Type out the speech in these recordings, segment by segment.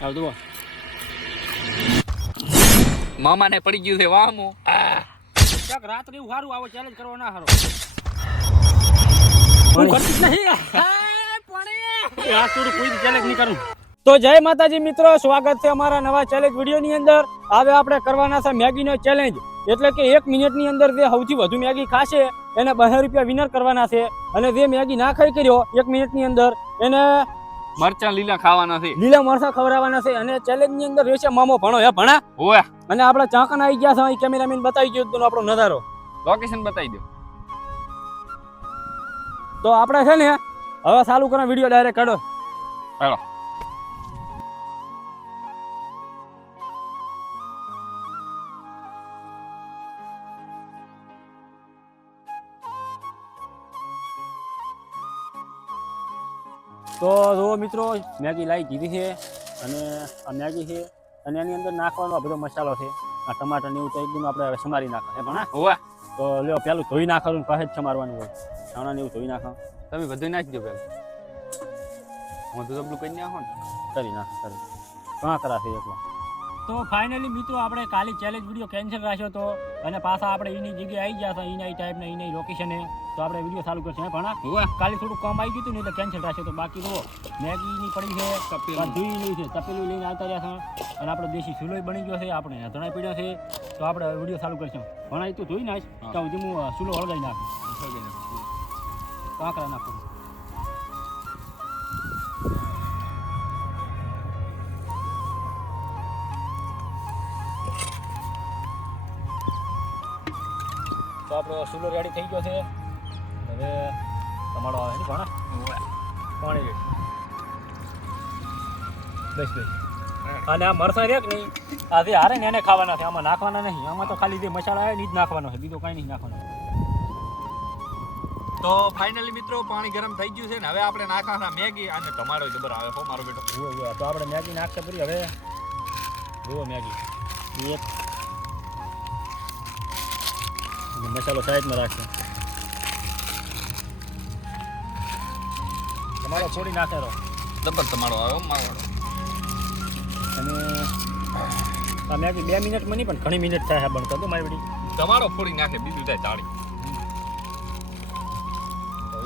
આવ જુઓ મામાને પડી ગયું છે વામો. ક્યાંક રાત્રે એવું સારું આવો ચેલેન્જ કરવો ના સારો તો જય માતાજી મિત્રો સ્વાગત છે અમારા નવા ચેલેન્જ વિડીયોની અંદર. હવે આપણે કરવાના છે મેગીનો ચેલેન્જ એટલે કે એક મિનિટની અંદર જે સૌથી વધુ મેગી ખાશે એને બસો રૂપિયા વિનર કરવાના છે. અને જે મેગી ના ખાઈ કર્યો એક મિનિટની અંદર એને મરચાં લીલા ખાવાના છે. લીલા મરચાં ખવડાવવાના છે અને ચેલેન્જની અંદર રહેશે મામો ભણો હે ભણા? ઓય. અને આપણે ચાંકણ આવી ગયા છે કેમેરામેન બતાવી ગયો તો આપણો નજારો. લોકેશન બતાવી દો તો આપણે છે ને હવે ચાલુ કરો વીડિયો ડાયરેક્ટ કાઢો હાલો. તો જો મિત્રો મેગી લાવી દીધી છે અને આ મેગી છે અને એની અંદર નાખવાનો આ બધો મસાલો છે. આ ટમાટર ને એવું તો એકદમ આપણે હવે સમારી નાખો પણ ભણા તો લ્યો પેલું ધોઈ નાખવાનું પાસે જ સમારવાનું હોય. ધાણા ને એવું ધોઈ નાખો. તમે બધું નાખી દો પેલું હું તો કરી નાખો ને. કરી નાખ કરી. ઘણા કરા છે એકલા. તો ફાઇનલી મિત્રો આપણે કાલે ચેલેન્જ વીડિયો કેન્સલ રાખ્યો હતો અને પાછા આપણે એની જગ્યાએ આવી ગયા હતા એના ટાઈપના એની લોકેશને તો આપણે વીડિયો ચાલુ કરશું પણ કાલે થોડું કામ આવી ગયું હતું ને એટલે કેન્સલ રાખ્યો તો બાકી તો મેગીની પડી છે ધોઈ લઈ છે તપેલું લઈને આવતા રહ્યા છે અને આપણો દેશી સુલોય બની ગયો છે આપણે ધણા પીડ્યો છે. તો આપણે વીડિયો ચાલુ કરશું. ભણાઈ તું ધોઈ નાખ. તો હું સુલો હળગાઈ નાખું. કાંકરા નાખું. આપણો સુલો રેડી થઈ ગયો છે. હવે તમારો આવે છે પણ પાણી રેડી બસ બસ. અને આ મરસા રે કે નહીં? આ જે હારે ને એને ખાવાના છે. આમાં નાખવાના નહીં. આમાં તો ખાલી જે મસાલા આવે ને જ નાખવાનો છે. બીજો કાંઈ નહીં નાખવાનો. તો ફાઇનલી મિત્રો પાણી ગરમ થઈ ગયું છે ને હવે આપણે નાખવાના મેગી. અને તમારો જબર આવે હો મારો બેટો. હોય તો આપણે મેગી નાખતા પડી હવે જુઓ મેગી. એક મસાલો સાઈડમાં રાખશે તમારો થોડી નાખેલો ડબલ તમારો આવ્યો મારો અને આ મેગી બે મિનિટમાં નહીં પણ ઘણી મિનિટ થાય બનતો તો મારી બધી તમારો ફોડી નાખે બીજું થાય ચાળી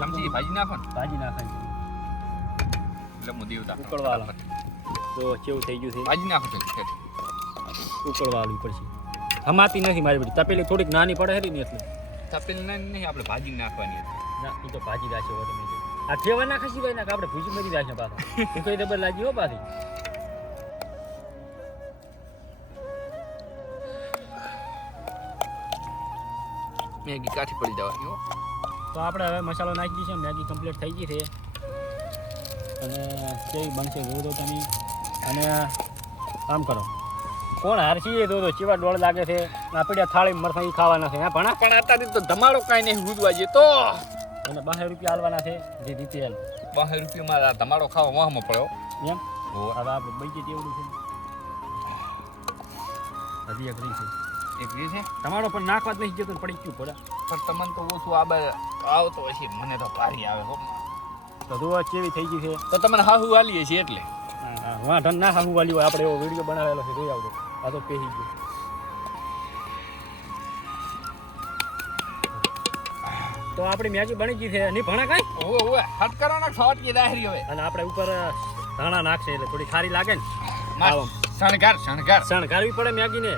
સમજી ભાજી નાખો ને ભાજી નાખાય એટલે હું દેવતા ઉકળવા તો કેવું થઈ ગયું છે ભાજી નાખો. ઉકળવા આલવી પડશે હમાતી નથી મારી બધી. તપેલી થોડીક નાની પડે છે ને એટલે. તપેલી નાની નહીં આપણે ભાજી નાખવાની. ના એ તો ભાજી રાખે હોય તમે આ ઠેવા ના ખસી ના આપણે ભૂજી મરી રાખે પાછા. એ તો ડબર લાગી હો પાછી. મેગી કાઠી પડી જવાની હો? તો આપણે હવે મસાલો નાખી દઈશું મેગી કમ્પ્લીટ થઈ ગઈ છે. અને કેવી બનશે જોવો તો તમે. અને કામ કરો. કોણ હારસી એ? તો ચીવા ડોળ લાગે છે. આપણે થાળી મરસા ઈ ખાવાના છે હા ભણા પણ અત્યારે તો ધમાડો કાંઈ નહીં ઉજવા જે તો. અને બાર રૂપિયા હાલવાના છે જે જીતેલ બાર રૂપિયામાં મારા ધમાડો ખાવા મોહમાં પડ્યો. એમ? હોવે. આપણે બૈકી તેવડું છે. હજી એક રહી છે. એક એ છે? તમારો પણ નાખવા જ નહીં જતો પડી ગયું પડે પણ તમને તો ઓછું આ બાજુ આવતો હશે. મને તો ભારી આવે હો. તો જોવા કેવી થઈ ગઈ છે. તો તમને હાહુ વાલીએ છીએ એટલે. વાં ના હાહુ વાલી હોય. આપણે એવો વીડિયો બનાવેલો છે જોઈ આવજો. આ તો પેહી ગયો તો આપણી મેગી બની ગઈ છે. નહીં ભણા કઈ ઓવે ઓવે. હટ કરો ને શોર્ટ કે દાહરી હવે. અને આપણે ઉપર ધાણા નાખશે એટલે થોડી ખારી લાગે ને. શણગાર શણગાર. શણગારવી પડે મેગી ને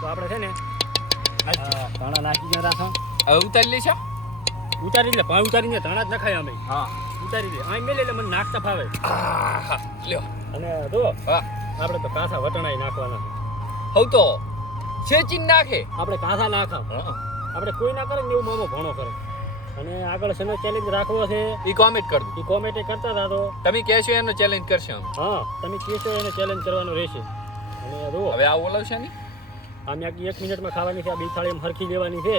તો આપણે છે ને ધાણા નાખી ગયા રાખો હવે ઉતારી લેશો ઉતારી લે પાણી ઉતારીને ધાણા જ નખાય અમે. હા. ઉતારી લે અહીં મેલે એટલે મને નાખતા ફાવે લ્યો. અને જો હા. આપણે તો કાસા વટણાઈ નાખવાના. છે હવ તો છેચીન નાખે. આપણે કાસા નાખા આપણે કોઈ ના કરે ને એવું મામો ભણો કરે. અને આગળ શેનો ચેલેન્જ રાખવો છે. ઈ કોમેન્ટ કર એ કોમેન્ટ કરતા હતા તો. તમે કહેશો એનો ચેલેન્જ કરશે હા તમે કહેશો એને ચેલેન્જ કરવાનો રહેશે. અને હવે આ ઓલવશે ને આ મેગી એક મિનિટમાં ખાવાની છે. આ બે થાળી એમ હરખી લેવાની છે.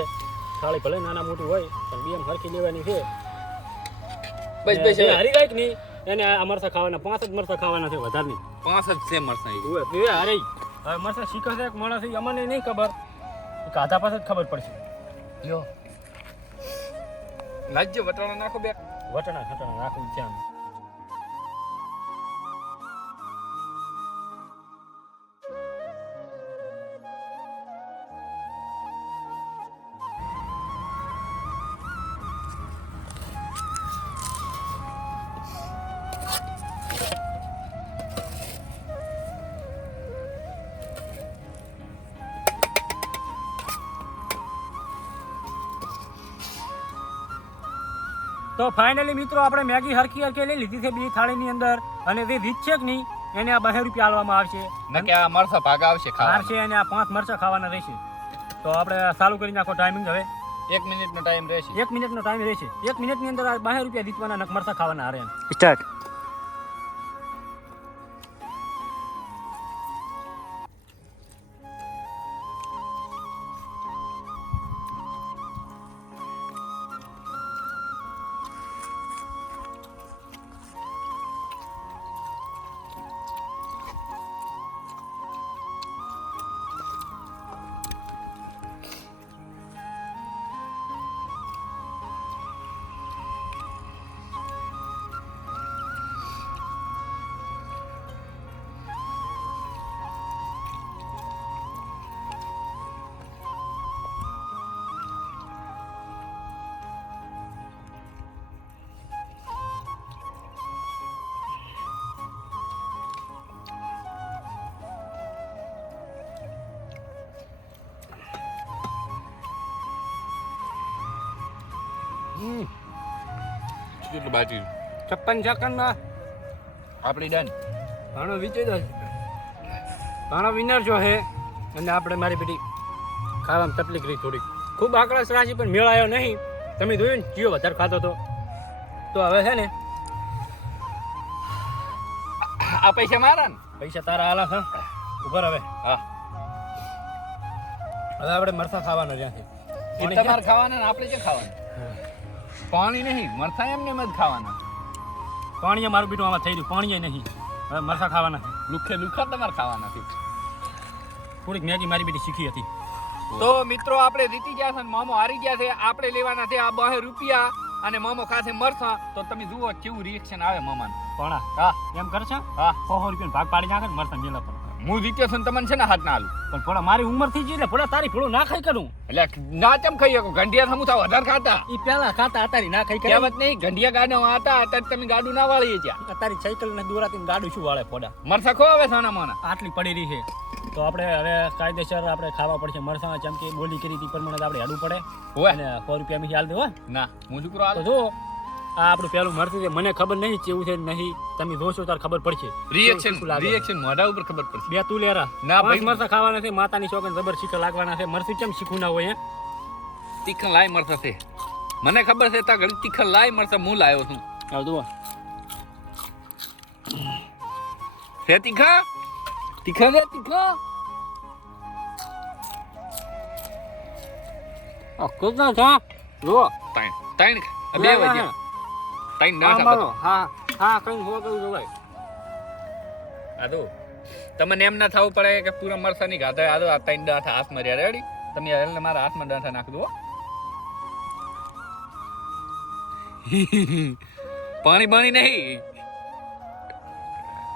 થાળી ભલે નાના મોટી હોય પણ બે એમ હરખી લેવાની છે. બસ બસ હરી હવે. કે નહીં. એને આ મરસા ખાવાના પાંચ જ મરસા ખાવાના છે વધારે નહીં. પાંચ જ છે મરસા. એ હારી. હવે મારે શીખશે એક માણસ અમને નહીં ખબર. કાધા પાસે જ ખબર પડશે. યો લાજ્ય વટાણા નાખો બે વટાણા વટાણા રાખવું છે તો ફાઇનલી મિત્રો આપણે મેગી હરખી હરખી લઈ લીધી છે બે થાળીની અંદર અને જે જીતશે કે નહીં એને આ બહે રૂપિયા આલવામાં આવશે. નકે આ મરસા ભાગા આવશે છે અને આ પાંચ મરચાં ખાવાના રહેશે. તો આપણે ચાલુ કરી નાખો ટાઈમિંગ હવે. એક મિનિટ નો ટાઈમ રહેશે. એક મિનિટનો ટાઈમ રહેશે. એક મિનિટની અંદર આ બહે રૂપિયા જીતવાના નક મરચાં ખાવાના હારે સ્ટાર્ટ કેટલું બાકી છપ્પન સેકન્ડમાં. આપણી ડન ઘણો જ ઘણો વિનર જો હે. અને આપણે મારી પેટી ખાવામાં તકલીફ રહી થોડીક. ખૂબ આકળાશ રાશિ પણ મેળાયો નહીં. તમે જોયું ને જીઓ વધારે ખાતો હતો તો હવે છે ને આ પૈસા મારા ને? પૈસા તારા આલા હા. ઉપર હવે. હા. હવે આપણે મરસા ખાવાના ત્યાંથી. તમારે ખાવાના ને આપણે ક્યાં ખાવાના? પાણી નહીં મરસા એમને એમ જ ખાવાના. પાણીએ મારું બીટું આમાં થઈ ગયું પાણીએ નહીં. હવે મરસા ખાવાના લુખે લુખા તમારે ખાવાના છે. થોડીક મેગી મારી બેટી શીખી હતી. તો મિત્રો આપણે જીતી ગયા છે અને મામો હારી ગયા છે. આપણે લેવાના છે આ બહે રૂપિયા અને મામો ખાશે મરસા તો તમે જુઓ કેવું રિએક્શન આવે મામાને. પણ હા. એમ કરશે હા. સો રૂપિયા ભાગ પાડી નાખે મરસા મેલા પર. હું જીત્યો છું તમને છે ને હાથ ના પણ થોડા મારી ઉંમર થઈ ગઈ એટલે તારી થોડું ના ખાઈ કરું. એટલે ના ચમ ખાઈ શકો? ગંઢિયા સમૂથા વધારે ખાતા. ઈ પેલા ખાતા અતારી ના ખાઈ કરે વાત નહીં ગંઢિયા ગાડો હતા અત્યારે તમે ગાડું ના વાળીએ ત્યાં. અતારી સાયકલ ને દોરાતી ગાડું શું વાળે ફોડા મરસા ખો હવે સાના મોના આટલી પડી રહી છે. તો આપણે હવે કાયદેસર આપણે ખાવા પડશે મરસા જેમ કે બોલી કરી હતી પ્રમાણે તો આપણે હેડવું પડે. હોય અને સો રૂપિયા મી હાલ દેવા ના હું તો હાલ? જો આ આપણું પહેલું મરતું છે. મને ખબર નહીં કેવું છે નહીં. તમે જોશો તાર ખબર પડશે. રિએક્શન રિએક્શન મોઢા ઉપર ખબર પડશે. બે તું લેરા ના ભાઈ. મરસા ખાવાના છે. માતાની શોખન જબર શીખા લાગવાના છે. મરસી કેમ શીખવું ના હોય હે? તીખન લાય મરસા છે. મને ખબર છે તા ઘડી તીખન લાય મરસા હું લાયો છું. આવ દો છે તીખા? તીખા છે તીખા? આ કેટલા છે? જો તાઈ તાઈ બે વાગ્યા. ત્રણ ના હા હા હા કઈ હો કઈ જોવાય આ તો તમને એમ ના થવું પડે કે પૂરા મરસા ની ગાધા આ તો આ ત્રણ ડાઠા હાથ મર્યા રેડી તમે એટલે મારા હાથમાં ડાઠા નાખ દો પાણી પાણી નહીં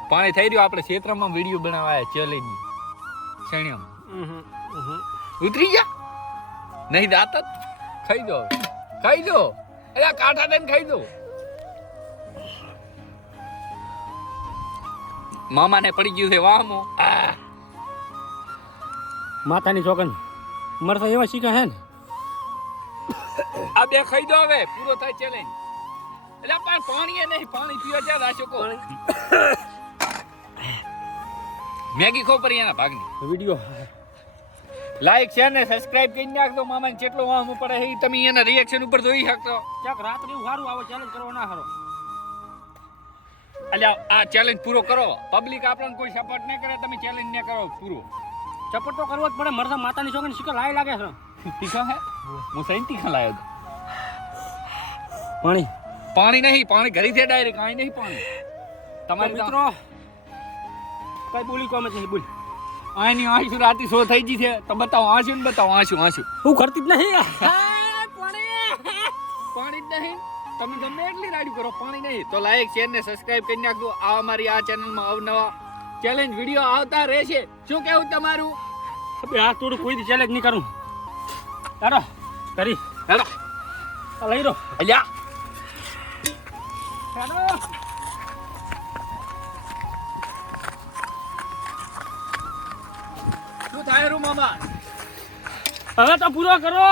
પાણી થઈ રહ્યું આપણે ક્ષેત્રમાં વીડિયો બનાવાય ચેલેન્જ શેણ્યો ઉતરી જા નહીં દાંત ખાઈ દો ખાઈ દો અરે કાંઠા દઈને ખાઈ દો મામાને પડી ગયું છે વામો. આ માતાની શોખન મરસા એવા શીખા હે ને. આ બે ખાઈ દો હવે પૂરો થાય ચેલેન્જ એટલે પણ પાણી નહીં પાણી પીવા જા રાશકો મેગી ખોપરી એના ભાગની. વીડિયો. લાઈક શેર ને સબસ્ક્રાઇબ કરી નાખજો મામાને જેટલો વામ પડે એ તમે એના રિએક્શન ઉપર જોઈ શકતો ક્યાંક રાત્રે સારું આવો ચેલેન્જ કરવો ના હારો એટલે આ ચેલેન્જ પૂરો કરો. પબ્લિક આપણને કોઈ સપોર્ટ ન કરે તમે ચેલેન્જ ન કરો પૂરો. સપોર્ટ તો કરવો જ પડે મરસા માતાની શોખન શીખો લાય લાગે છે. તીખા હે? હું સહી તીખા લાયો હતો. પાણી. પાણી નહીં પાણી ઘરી છે ડાયરેક્ટ કાંઈ નહીં પાણી. તમારે મિત્રો કઈ બોલી કોમે છે બોલ. આની આંસુ રાતી સો થઈ ગઈ છે? તો બતાવો આંસુ ને બતાવો આંસુ આંસુ. હું કરતી જ નહીં. પાણી જ નહીં? તમે ગમે એટલી રાડી કરો પાણી નહીં. તો લાઈક શેર ને સબસ્ક્રાઇબ કરી નાખજો. આ અમારી આ ચેનલમાં અવનવા ચેલેન્જ વીડિયો આવતા રહેશે. શું કેવું તમારું? બે હાથ થોડું કોઈ ચેલેન્જ નહીં કરું. ચાલો કરી. ચાલો આ લઈ રો અલ્યા. ચાલો શું થાય રૂ મામા? હવે તો પૂરો કરો.